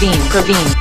Praveen.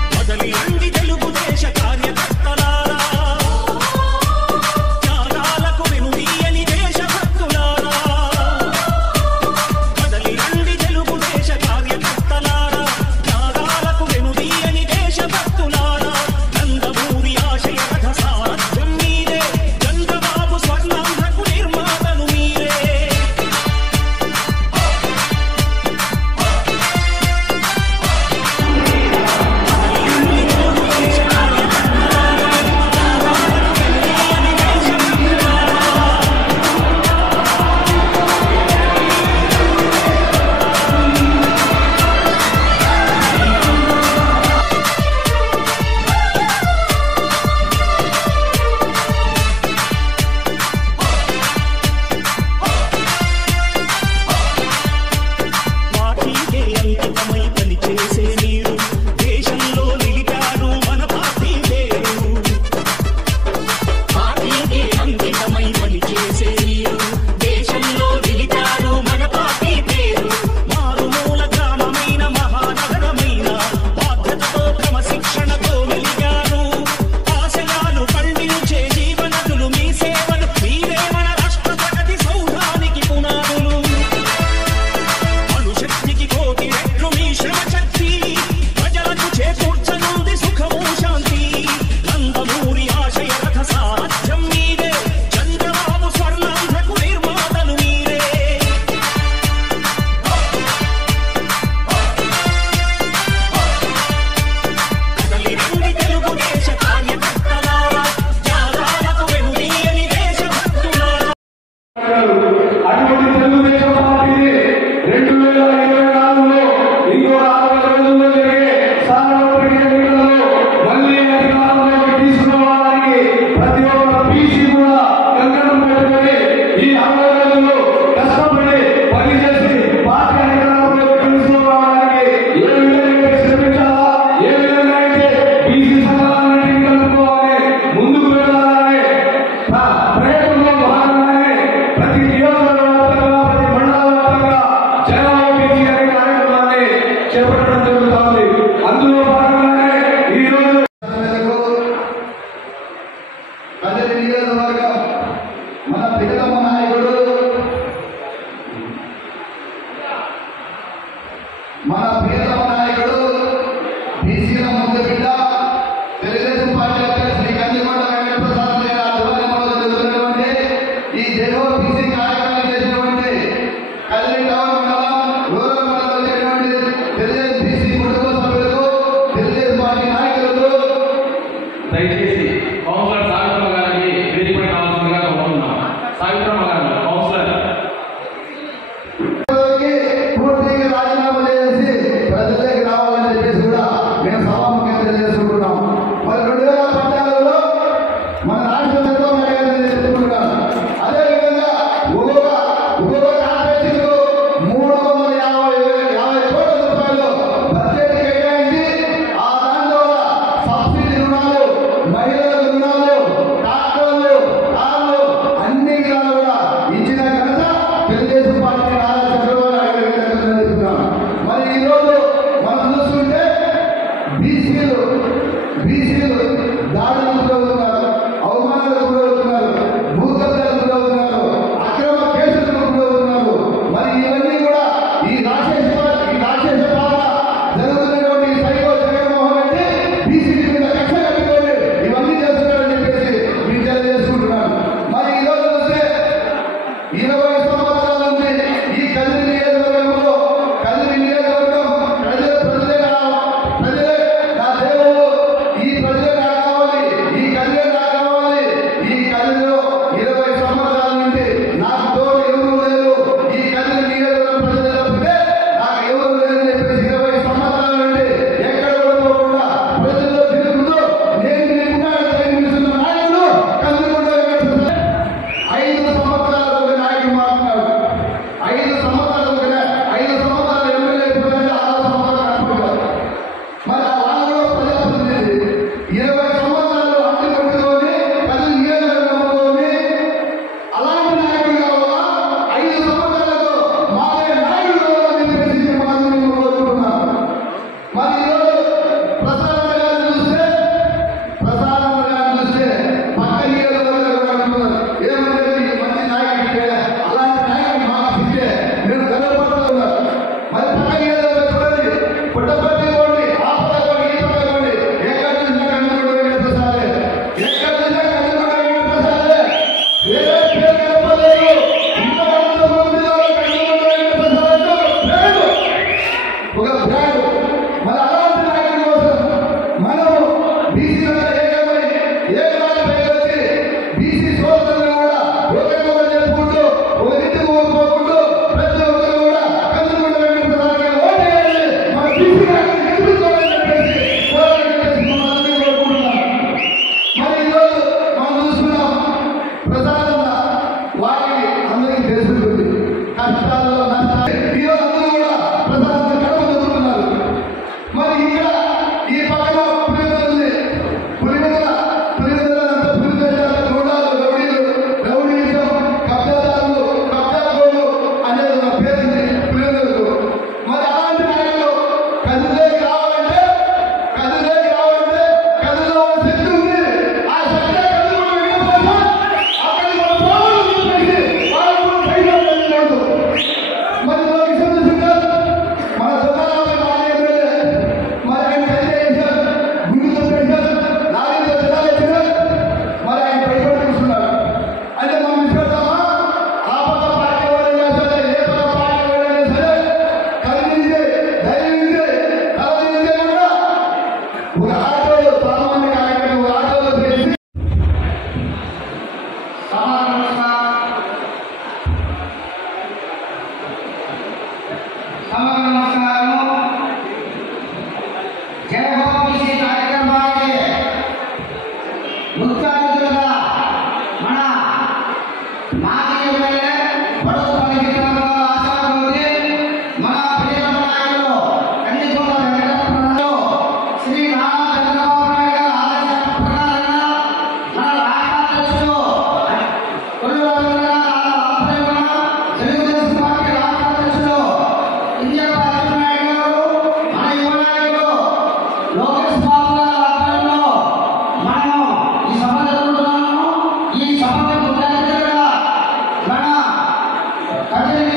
Amen.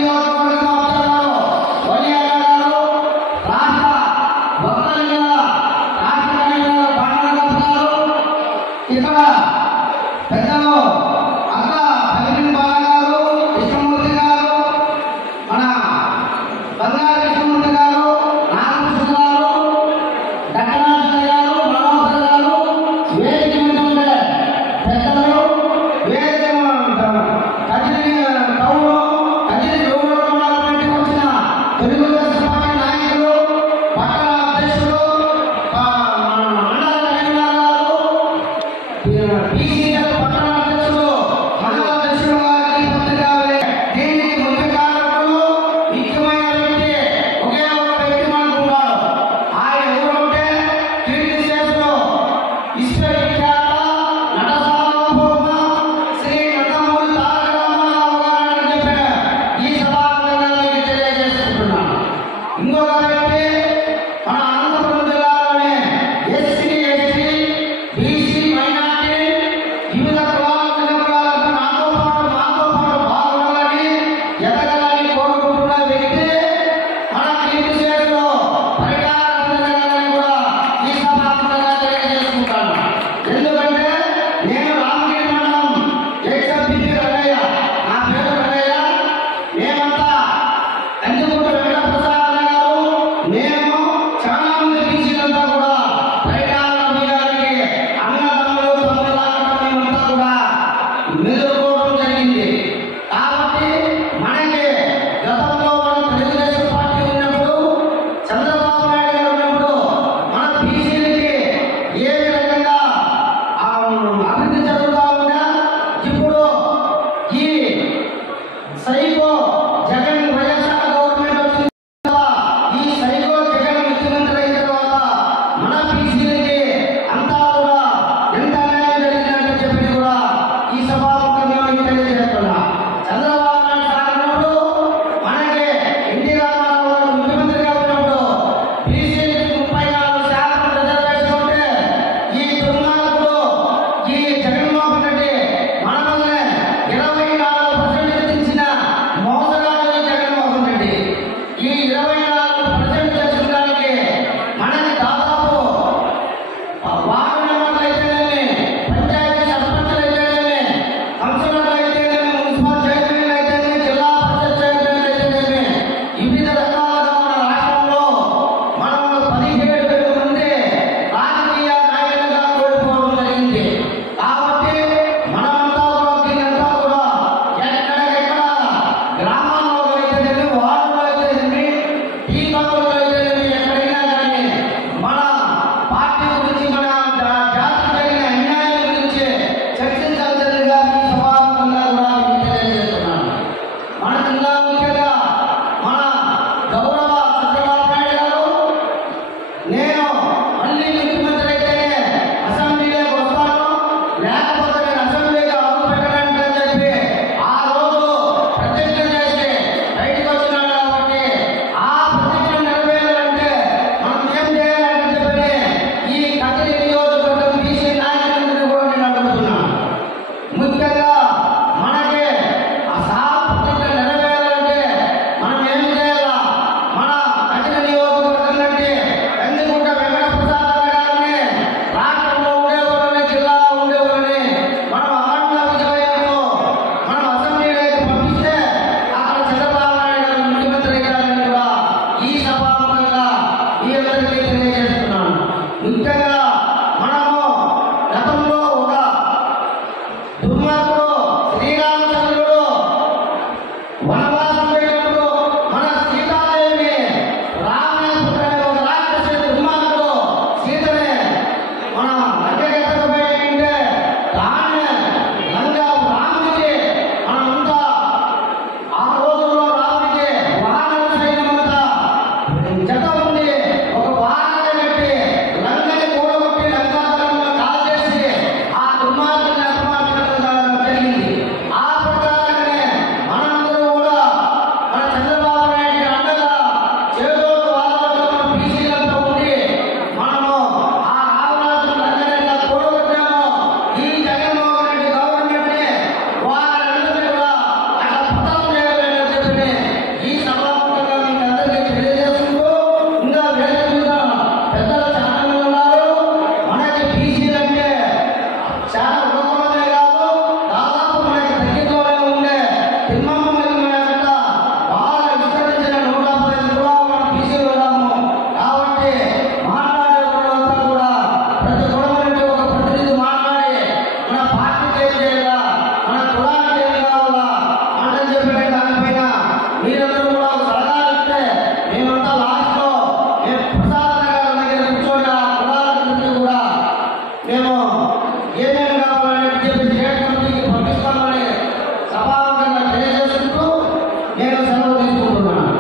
సెలవు తీసుకుంటున్నాను.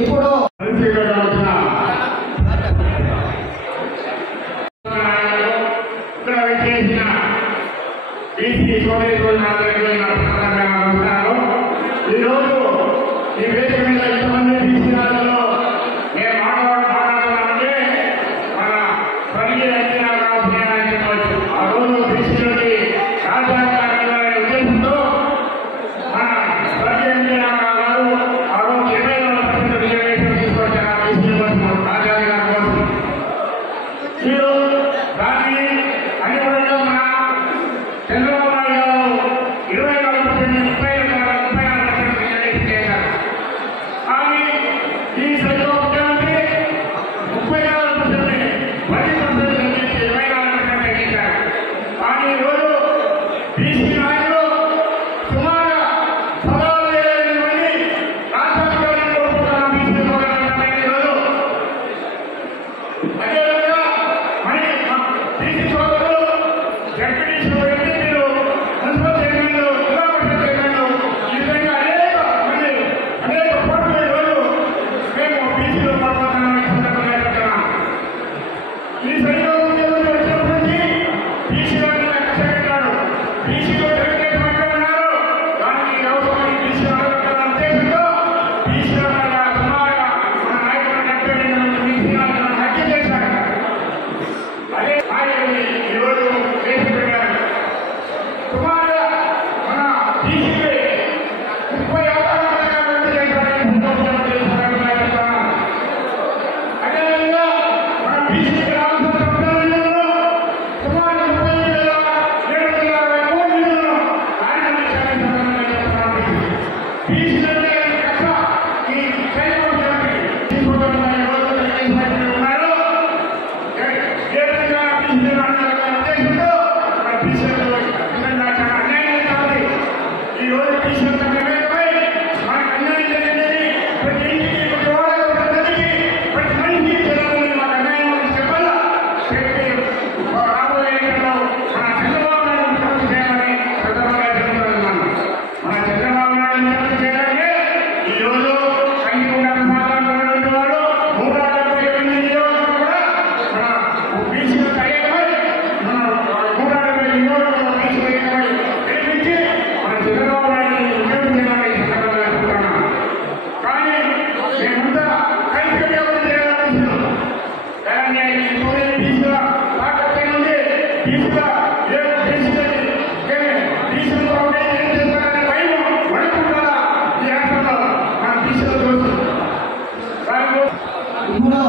ఇప్పుడు ఈరోజు ఈ వేదిక మీద ఎంతమంది బీసీ రాజులో నేను మాట్లాడాలంటే మన స్వర్గీయ ఎన్టీఆర్ చెప్పవచ్చు. ఆ రోజు బీసీలోకి రాజ్యాంగ ఉద్దేశంతో మన స్వర్గీయ ఎన్టీఆర్ గారు ఆ రోజు 24% రిజర్వేషన్ తీసుకొచ్చారు ఆ బీసీ కోసం రాజ్యాంగ కోసం. ఈరోజు దాన్ని అనుగుణంగా మన చంద్రబాబు నాయుడు గారు 24% 36% రిజర్వేషన్ చేశారు. కానీ ఈ సైతం ముఖ్యమంత్రి 34% 10% తగ్గించి 24% తగ్గించారు. కానీ ఈరోజు బీసీ నాయకులు సుమారుగా 16,000 మంది రాష్ట్రాధికారులు కోరుకుంటున్న బీసీ సోదరులమైన ఈరోజు అదేవిధంగా మరి బీసీ సోదరులు జడ్పీటీసీలు ఎంపీలు మున్సిపల్ చైర్మన్లు జిల్లా పరిషత్ చైర్మన్లు ఈ విధంగా అనేక పోటీ ఈరోజు మేము బీసీలో పడుతున్నామని సందర్భంగా చెప్తున్నాం. ఈ సైనిక ఉద్యోగులు వచ్చినప్పటి నుంచి బీసీలో కష్టపెట్టాడు. బీసీలో తెలుగుదేశం ఉన్నారు. దానికి అవసరమైన బీసీ ఉద్దేశంతో బీసీలో సుమారుగా మన నాయకులు 70 మంది బీసీ నాయకులను హత్య చేశారు. అదే నాయకుడిని ఈరోజు కేసు పెట్టారు. సుమారుగా మన బీసీపై 30 అవతారాలుగా వ్యక్తి చేశారని ముఖ్యమంత్రి సందర్భంగా చెప్తున్నాం. అదేవిధంగా మన బీసీ గ్రామ సంస్థలలో సుమారు 30,723 నిధులను ఆయన సందర్భంగా చెప్తున్నాం. బీసీలంటే కష్ట ఈ సైనిక ముఖ్యమంత్రి తీసుకుంటున్న ఈరోజు తెలుగుదేశం ఉన్నారు. ఏ విధంగా బీసీ ఉద్దేశంతో మన బీసీలకు విధంగా చాలా అన్యాయం జరుగుతుంది. ఈ రోజు బీసీలతో వివేకమై మనకు అన్యాయం జరిగిందని ప్రతి ఇంటికి ప్రతి వాళ్ళకి ప్రతి నదికి ప్రతి మనిషికి జరగాలని మాకు అన్యాయం చెప్పాలా చెప్పి రాబోయే ఎన్నికల్లో మన చంద్రబాబు నాయుడు ముఖ్యమంత్రి చేయాలని సందర్భంగా చెప్తున్నాను. మన చంద్రబాబు నాయుడు ముఖ్యమంత్రి చేయాలంటే ఈ రోజు కంటికుండా మాట్లాడుతున్నటువంటి వాడు 178 నియోజకవర్గంలో కూడా మన బీసీలకు ఐక్యమై మన 170 నియోజకవర్గంలో బీసీలు ఐక్యమై గెలిపించి మన చంద్రబాబు నాయుడు ముఖ్యమంత్రి చేయాలని సందర్భంగా చెప్తున్నాను. కానీ మేమంతా కలిసి అభివృద్ధి చేయాలనుకుంటున్నాం. కానీ ఈ బీసీల తాకట్టు ఉంది. బీసీల బీసీలు ఏం చేస్తారనే భయం వణుకుంటారా ఈ రాష్ట్రంలో మన బీసీల కోసం ఇప్పుడు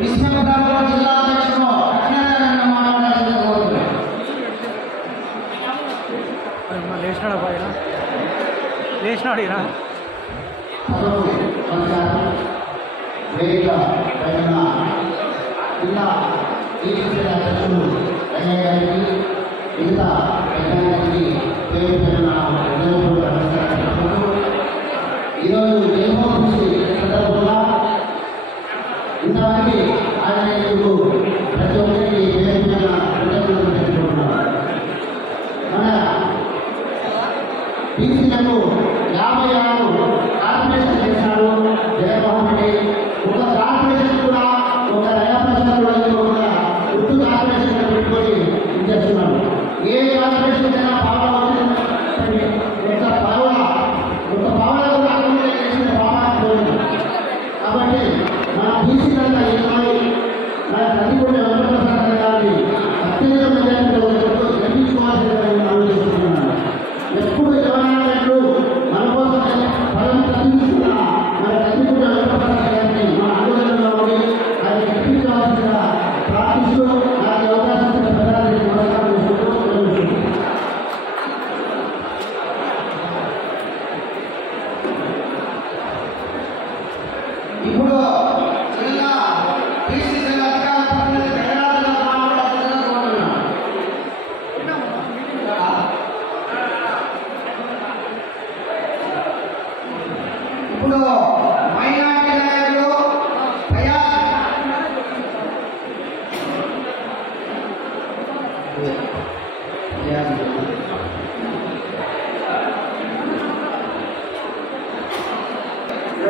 విశ్వవిద్యాలయ జిల్లా అధ్యక్షుడు అఖిలాంధ్ర మాట్లాడాలని కోరుతున్నాను. లేచినాడు పైన లేచినాడు ఈయన వేదిక పైన జిల్లా టీడీపీ అధ్యక్షుడు రంగయ్య గారికి మిగతా పెద్దగారికి పేరు పేరున హృదయపూర్వక నమస్కారాలు తెలుపుకుంటూ ఈరోజు జన్మోత్సవి సందర్భంగా ఇంతమంది ఆంజనేయులు ప్రతి ఒక్కరికి పేరు పేరున కృతజ్ఞతలు తెలుపుకుంటున్నారు. మన బీసీలకు 56 కార్పొరేషన్ చేశాడు జగన్మోహన్ రెడ్డి. ఒక కార్పొరేషన్ కూడా ఒక 2% కూడా గుర్తు కార్పొరేషన్ పెట్టుకొని చేస్తున్నాడు. ఏ కార్పొరేషన్ అయినా పావలా వచ్చింది ఒక పావలా కూడా చేసిన పావలా పోయింది. కాబట్టి మన బీసీలంతా ఏమై మన తల్లికొండ వెంకటప్రసాద్ గారిని అత్యంత మెజారిటీలో గెలిపించుకోవాల్సిందని ఆలోచిస్తున్నాను. ఎప్పుడు జగన్నాథు మన కోసం పదం తగ్గించుకున్న మన తల్లికొండ వెంకటప్రసాద్ గారిని మన ఆందోళనలో ఉండి ఆయన గెలిపించవలసిందిగా ప్రార్థిస్తూ నాకు అవకాశం ఇచ్చిన ప్రజలకు నమస్కారం చేసుకుంటూ ఇప్పుడు జిల్లా బీసీ జిల్లా అధికార ప్రతినిధి జగన్నాథ్ మాట్లాడాలని కోరుతున్నాను. ఇప్పుడు మైనార్టీ నాయకులు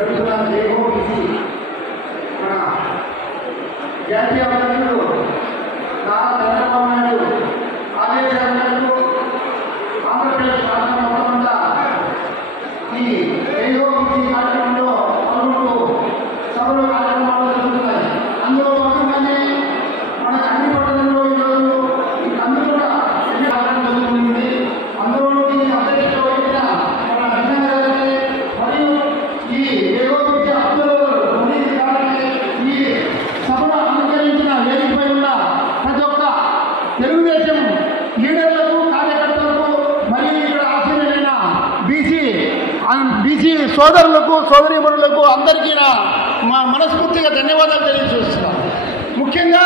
జరుగుతున్న జేఓబీసీ మన జాతీయ అధ్యక్షుడు నారా చంద్రబాబు నాయుడు ఆదేశాల మేరకు ఆంధ్రప్రదేశ్ రాష్ట్రం మొత్తం ఈ జేఓబీసీ కార్యక్రమంలో పాల్గొంటూ సభలు కార్యక్రమాలు జరుగుతున్నాయి. అందులో భాగంగానే మన అన్ని పట్టణంలో ఈరోజు అందరూ కూడా ఎన్ని కార్యక్రమం జరుగుతుంది. అందులో అధ్యక్షత వహించిన మన రచన గారికి మరియు ఈ జేఓబీసీ అభ్యర్థులు గారికి ఈ సభను అనుకరించిన వేదికపై ఉన్న ప్రతి ఒక్క తెలుగుదేశం లీడర్లకు కార్యకర్తలకు మరియు ఇక్కడ ఆశీర్వైన బీసీ సోదరులకు సోదరీమణులకు అందరికీ మా మనస్ఫూర్తిగా ధన్యవాదాలు తెలియజేస్తున్నాం. ముఖ్యంగా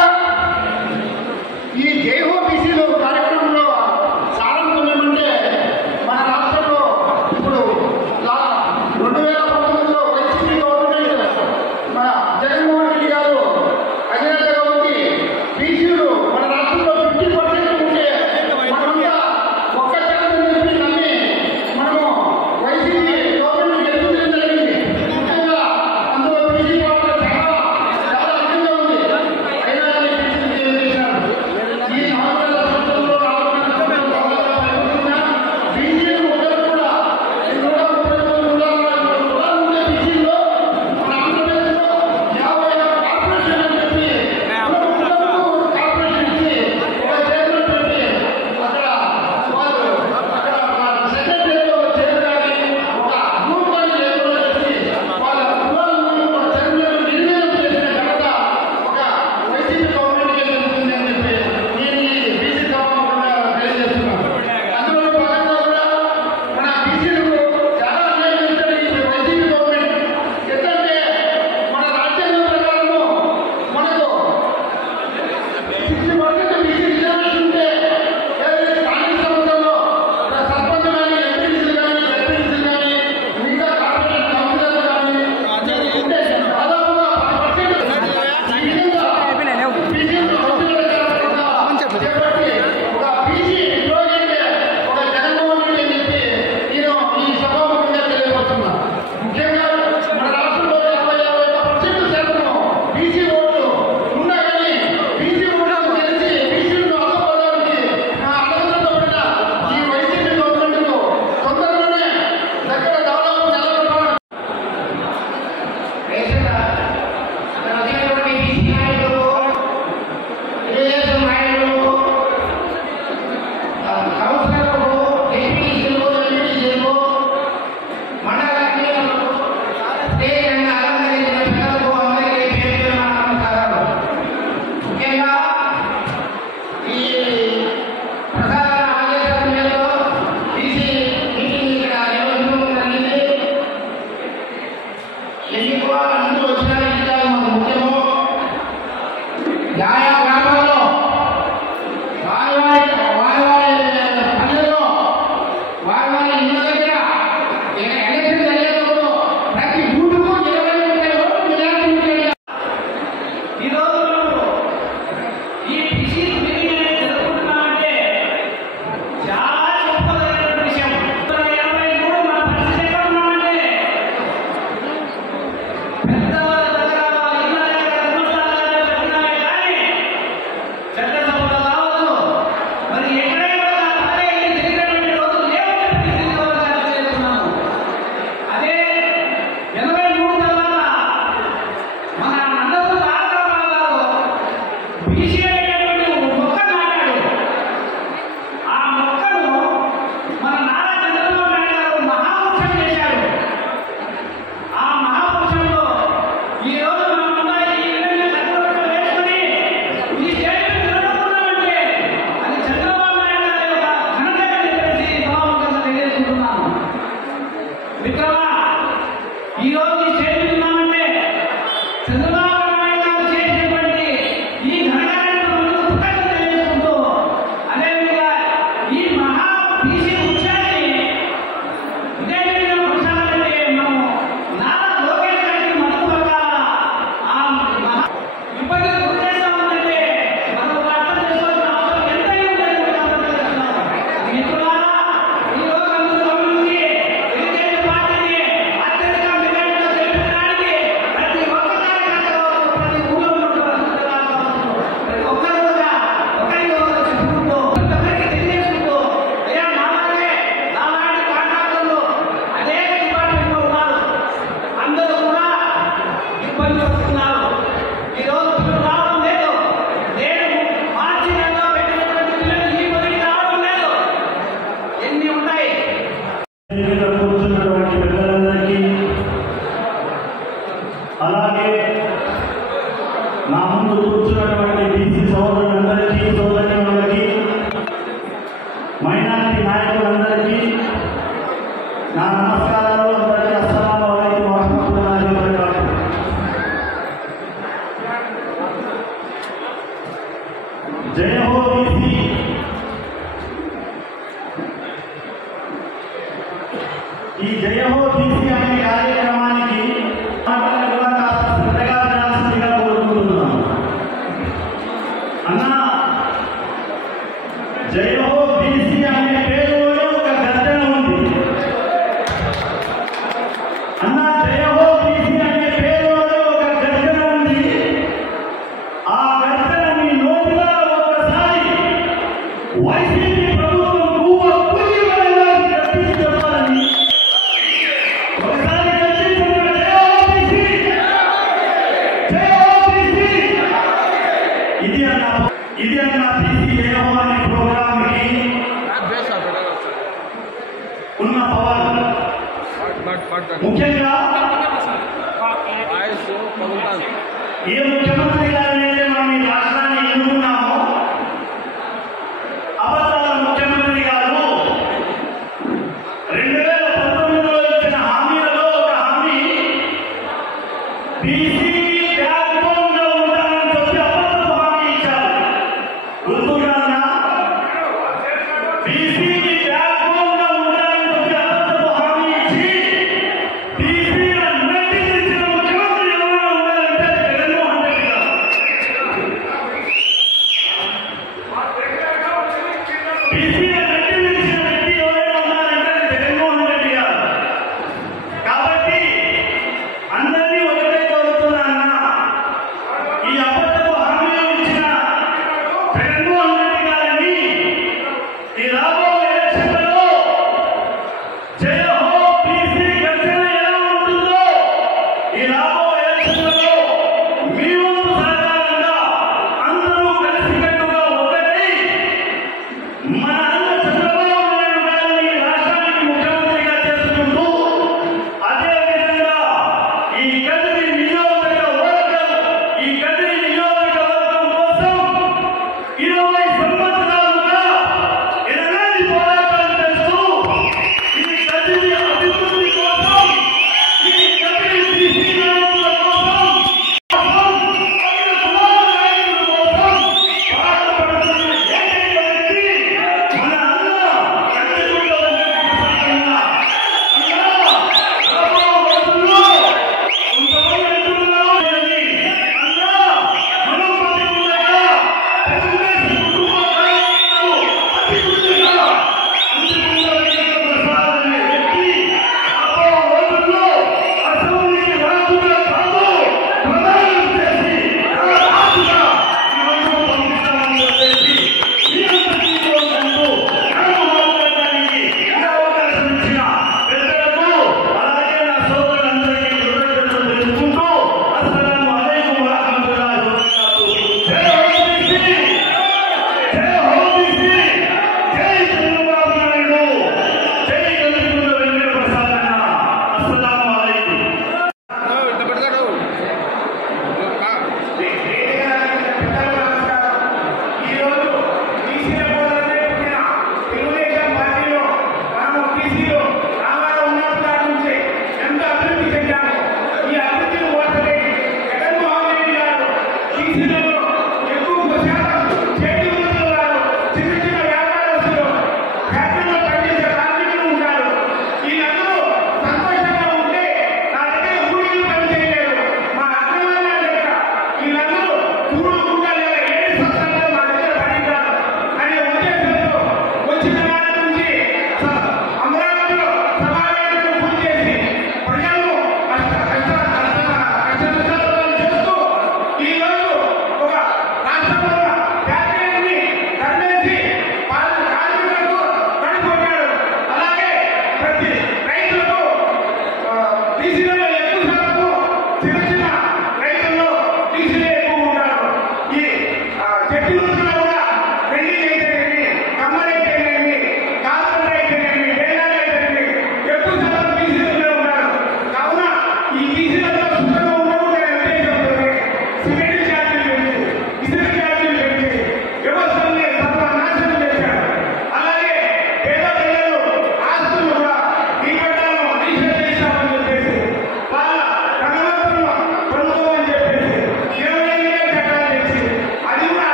ఈ జేఓబీసీలో కార్యక్రమంలో సారాంశం ఏమంటే మన రాష్ట్రంలో ఇప్పుడు 2019లో వైసీపీ గవర్నమెంట్ మన జగన్మోహన్ రెడ్డి గారు అధినేతగా ఉండి బీసీలు మన రాష్ట్రంలో 50% ఉంటే మనమంతా ఒక్క శాతం చెప్పి నమ్మి మనము వైసీపీ గవర్నమెంట్ ఎదుర్కొనడం జరిగింది. ముఖ్యంగా అందులో బీసీ పాత్ర చాలా అధికంగా ఉంది. అయినా బీసీలు ఏం చేశారు? ఈ 4 సంవత్సరాల్లో బీసీలు ఒకరు కూడా 130 ఉండే బీసీల్లో మన ఆంధ్రప్రదేశ్లో 50 కార్పొరేషన్ అని చెప్పి కార్పొరేషన్ ఇచ్చి ఒక చైర్మన్ పెట్టి అక్కడ వాళ్ళు అక్కడ సెక్రటరీలో చేరడానికి ఒక గ్రూప్ అని ఏర్పాటు చేసి వాళ్ళ కులాలను చైర్మన్ నిర్ణయం చేసిన ఘనత ఒక వైసీపీ గవర్నమెంట్కి జరుగుతుంది అని చెప్పి నేను ఈ బీసీ సభాముఖంగా తెలియజేస్తున్నాను. అందులో భాగంగా కూడా మన బీసీలకు చాలా అన్యాయం చేస్తారు ఈ వైసీపీ గవర్నమెంట్. ఎందుకంటే మన రాజ్యాంగం ప్రకారము మనకు 60% బీసీ రిజర్వేషన్ ఉంటే స్థానిక సంస్థల్లో సర్పంచ్ కానీ ఎంపీటీసీలు కానీ జడ్పీటీసీలు కానీ మిగతా కార్పొరేషన్ కౌన్సిలర్లు కానీ ఉంటే దాదాపుగా 10% ఈ విధంగా బీసీలు చేపట్టి ఒక బీసీ విరోధి అంటే ఒక జగన్మోహన్ రెడ్డి అని చెప్పి నేను ఈ సభాముఖంగా తెలియపరుస్తున్నా. ముఖ్యంగా మన రాష్ట్రంలో 50% శాతం బీసీ ఓట్లు ఉన్నా కానీ బీసీ ఓట్లు తెలిసి బీసీలను అడ్డుకోవడానికి అడగడంతో పడిన ఈ వైసీపీ గవర్నమెంట్ తొందరలోనే దగ్గర దాదాపు 40 గ్రామాల్లో వారి పల్లెల్లో వారి ఇళ్ళ దగ్గర ఎలక్షన్ జరిగేటప్పుడు ప్రతి బూటుకు 20 ఓట్లు మెజారిటీ ఈరోజు ఈ బీసీ మీటింగ్ అనేది జరుపుకుంటున్నామంటే చాలా గొప్పదైన విషయం. 83 మన పరిస్థితి ఎక్కడ ఉన్నామంటే పెద్దవాళ్ళ దగ్గర వాళ్ళ ఇళ్ళ దగ్గర ధర్మస్థానాలు పెట్టినామే కానీ చట్టసభలో కావచ్చు మరి ఎక్కడైనా అదే జరిగినటువంటి రోజులు లేవని తెలియజేస్తున్నాము. అదే 83 తర్వాత మన నందమూరి తారక రామారావు బీసీ అనేటువంటి ఒక మొక్క నాటాడు. ఆ మొక్కను మన నారా చంద్రబాబు నాయుడు గారు మహావృక్షం చేశాడు. ఆ మహావృక్షంలో ఈ రోజు మనమంతా ఈ విధంగా చక్రవర్తులు వేసుకుని ఈ స్టేజ్ మీద నిలబడుతున్నామంటే అది చంద్రబాబు నాయుడు గారి యొక్క ఘనత అని చెప్పేసి సభాముఖంగా తెలియజేసుకుంటున్నాను. మిత్రమా, ఈ రోజు ఈ స్టేజ్ మీద ఉన్నామంటే చంద్రబాబు నాయుడు గారు చేసినటువంటి ఈ ఘనకార్యానికి ముందు కృతజ్ఞతలు తెలియజేసుకుంటూ అదేవిధంగా ఈ మహా బీసీ వృక్షాన్ని ఇదే విధంగా వృక్షాలంటే మనం నారా లోకేష్ గారికి మద్దతు పలకాలా? ఆ మహా ఇబ్బందులు గురి చేస్తా ఉందంటే మనం అర్థం చేసుకోవాల్సిన అవసరం ఎంతైనా ఉందని కూడా అర్థం చేస్తున్నాం. మిత్రులారా, ఈ రోజు అందరూ గమనించి తెలుగుదేశం పార్టీని అత్యధిక మెజారిటీతో ముఖ్యంగా ఏ ముఖ్యమంత్రి గారినైతే మనం ఈ రాష్ట్రాన్ని ఎన్నుకున్నామో అబద్ధాల ముఖ్యమంత్రి గారు 2019లో ఇచ్చిన హామీలలో ఒక హామీ బీసీ బ్యాక్ బోన్ గా ఉంటానని చెప్పి అబద్ధపు హామీ ఇచ్చారు. గుర్తుందా? బీసీ బ్యాక్ బోన్ గా ఉంటానని చెప్పి అబద్ధపు హామీ ఇచ్చి బీసీల నడ్డి తీసిన ముఖ్యమంత్రి ఎవరైనా ఉన్నారంటే జగన్మోహన్ రెడ్డి గారు. బీసీల నడ్డి తీసిన వ్యక్తి ఎవరైనా ఉన్నారంటే జగన్మోహన్ రెడ్డి గారు. కాబట్టి అందరినీ ఒకటే కోరుతున్నా అన్న, ఈ అబద్ధపు హామీలు ఇచ్చిన జగన్మోహన్ రెడ్డి గారిని ఈ రాబోయే ఎలక్షన్లలో జయ హో బీసీ గర్జన ఎలా ఉంటుందో ఈ రాబోయే ఎలక్షన్లలో మీ వంతు సహకారంగా అందరూ కలిసికట్టుగా ఒకటై మన అన్న చంద్రబాబు నాయుడు గారిని రాష్ట్రానికి ముఖ్యమంత్రిగా చేసుకుంటూ అదే విధంగా ఈ కదిరి నియోజకవర్గం కోసం 20 సంవత్సరాలుగా ఎనలేని పోరాటం చేస్తూ ఈ కదిరి అభివృద్ధి కోసం, ఈ కదిరి బీసీ నాయకుల కోసం, పాటుపడుతున్న ఏకైక వ్యక్తి మన అన్న చంద్రబాబు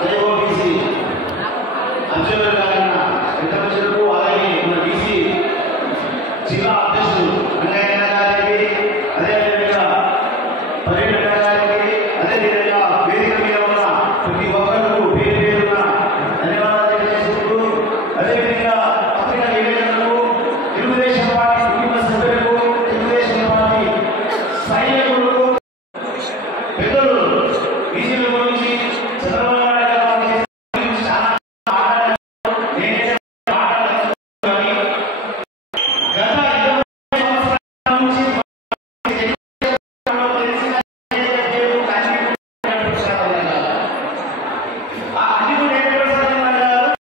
జయ ముఖ్యమంత్రి